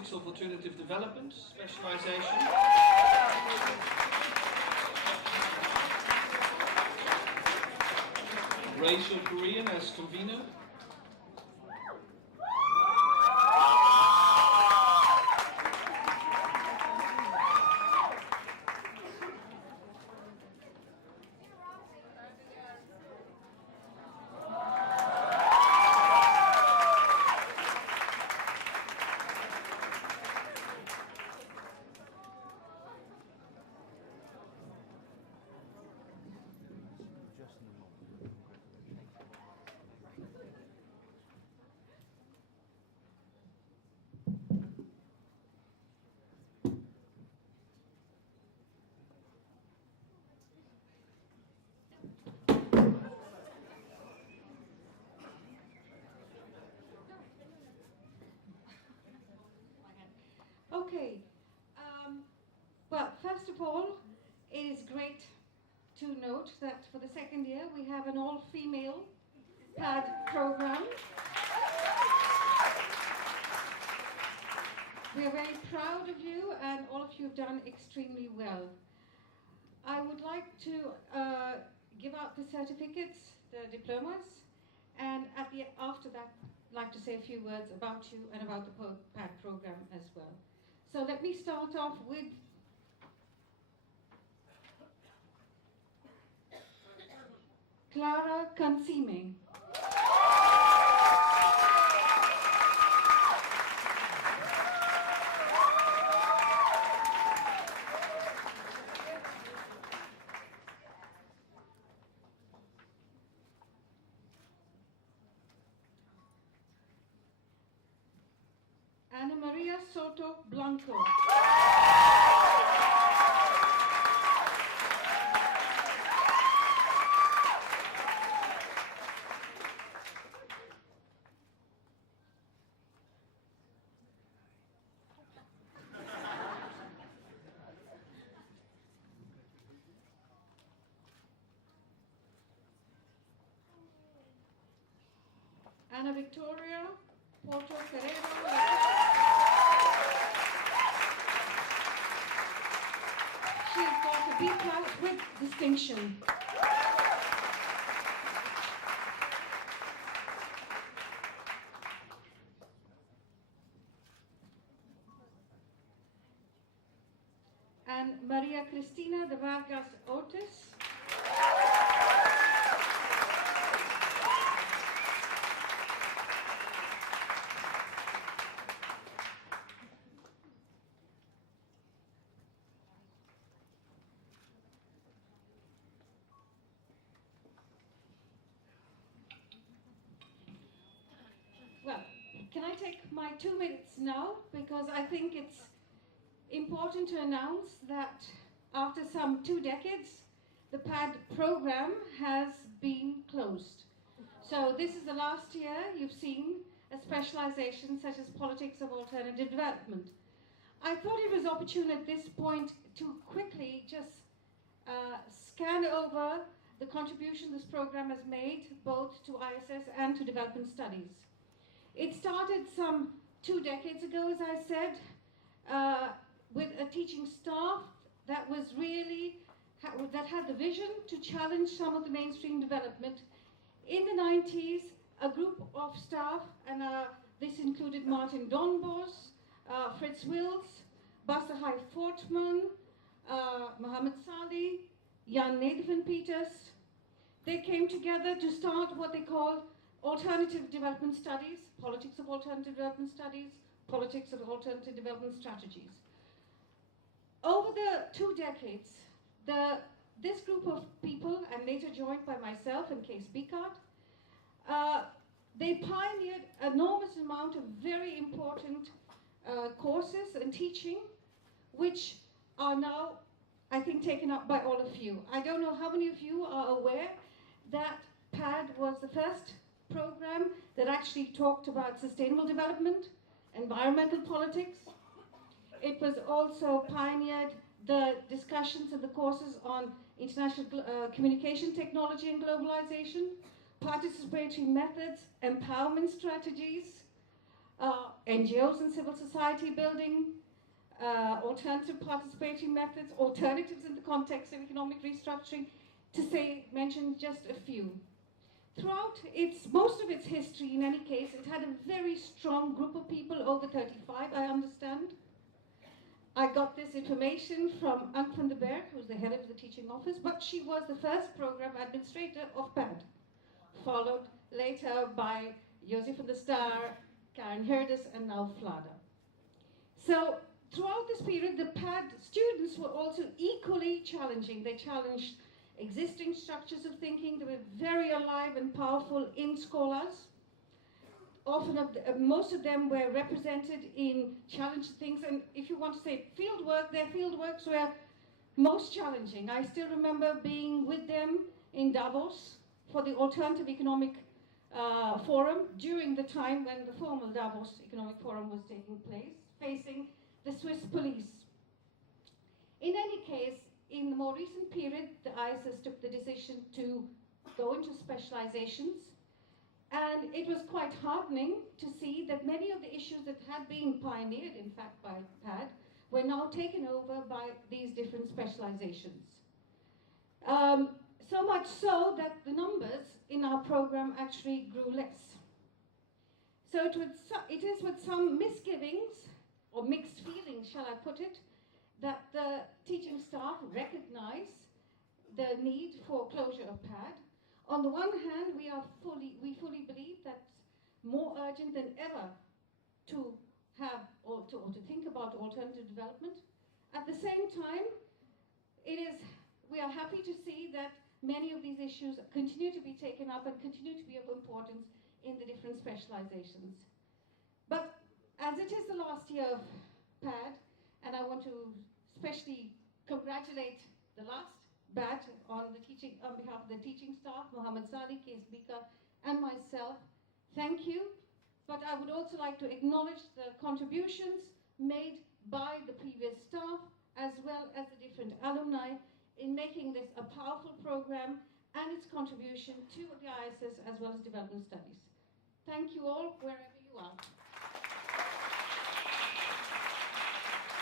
Politics of Alternative Development specialization. Rachel Korean as convener. Okay, well, first of all, it is great to note that for the second year we have an all-female PAD program. We are very proud of you, and all of you have done extremely well. I would like to give out the certificates, the diplomas, and after that, I'd like to say a few words about you and about the PAD program as well. So let me start off with Clara Kansime. Ana Maria Soto Blanco. Ana Victoria Porto Ferreiro. She has got a B+ with distinction. And Maria Cristina de Vargas Otis. Well, can I take my 2 minutes now? Because I think it's important to announce that after some 2 decades, the PAD program has been closed. So this is the last year you've seen a specialization such as Politics of Alternative Development. I thought it was opportune at this point to quickly just scan over the contribution this program has made both to ISS and to development studies. It started some 2 decades ago, as I said, with a teaching staff that was really, that had the vision to challenge some of the mainstream development. In the 90s, a group of staff, and this included Martin Donbos, Fritz Wills, Buster Hai Fortman, Mohammed Salih, Jan Nederven-Peters. They came together to start what they called Alternative Development Studies, Politics of Alternative Development Studies, Politics of Alternative Development Strategies. Over the 2 decades, this group of people, and later joined by myself and Kees Biekert, they pioneered an enormous amount of very important courses and teaching, which are now, I think, taken up by all of you. I don't know how many of you are aware that PAD was the first program that actually talked about sustainable development, environmental politics. It was also pioneered the discussions and the courses on international communication technology and globalization, participatory methods, empowerment strategies, NGOs and civil society building, alternative participatory methods, alternatives in the context of economic restructuring, to mention just a few. Throughout most of its history, in any case, it had a very strong group of people over 35, I understand. I got this information from Ank van den Berg, who's the head of the teaching office, but she was the first program administrator of PAD, followed later by Josie van der Star, Karen Herdes, and now Vlada. So throughout this period, the PAD students were also equally challenging. They challenged existing structures of thinking. They were very alive and powerful in scholars. Often, most of them were represented in challenged things, and if you want to say fieldwork, their fieldworks were most challenging. I still remember being with them in Davos for the Alternative Economic Forum during the time when the formal Davos Economic Forum was taking place, facing the Swiss police. In any case, in the more recent period, the ISS took the decision to go into specializations, and it was quite heartening to see that many of the issues that had been pioneered, in fact, by PAD, were now taken over by these different specializations. So much so that the numbers in our program actually grew less. So it is with some misgivings, or mixed feelings, shall I put it, that the teaching staff recognize the need for closure of PAD. On the one hand, we fully believe that it's more urgent than ever to have or to think about alternative development. At the same time, we are happy to see that many of these issues continue to be taken up and continue to be of importance in the different specializations. But as it is the last year of PAD, and I want to especially congratulate the last batch on behalf of the teaching staff, Mohammed Salih, Kees Bika, and myself, thank you. But I would also like to acknowledge the contributions made by the previous staff, as well as the different alumni, in making this a powerful program and its contribution to the ISS as well as development studies. Thank you all, wherever you are.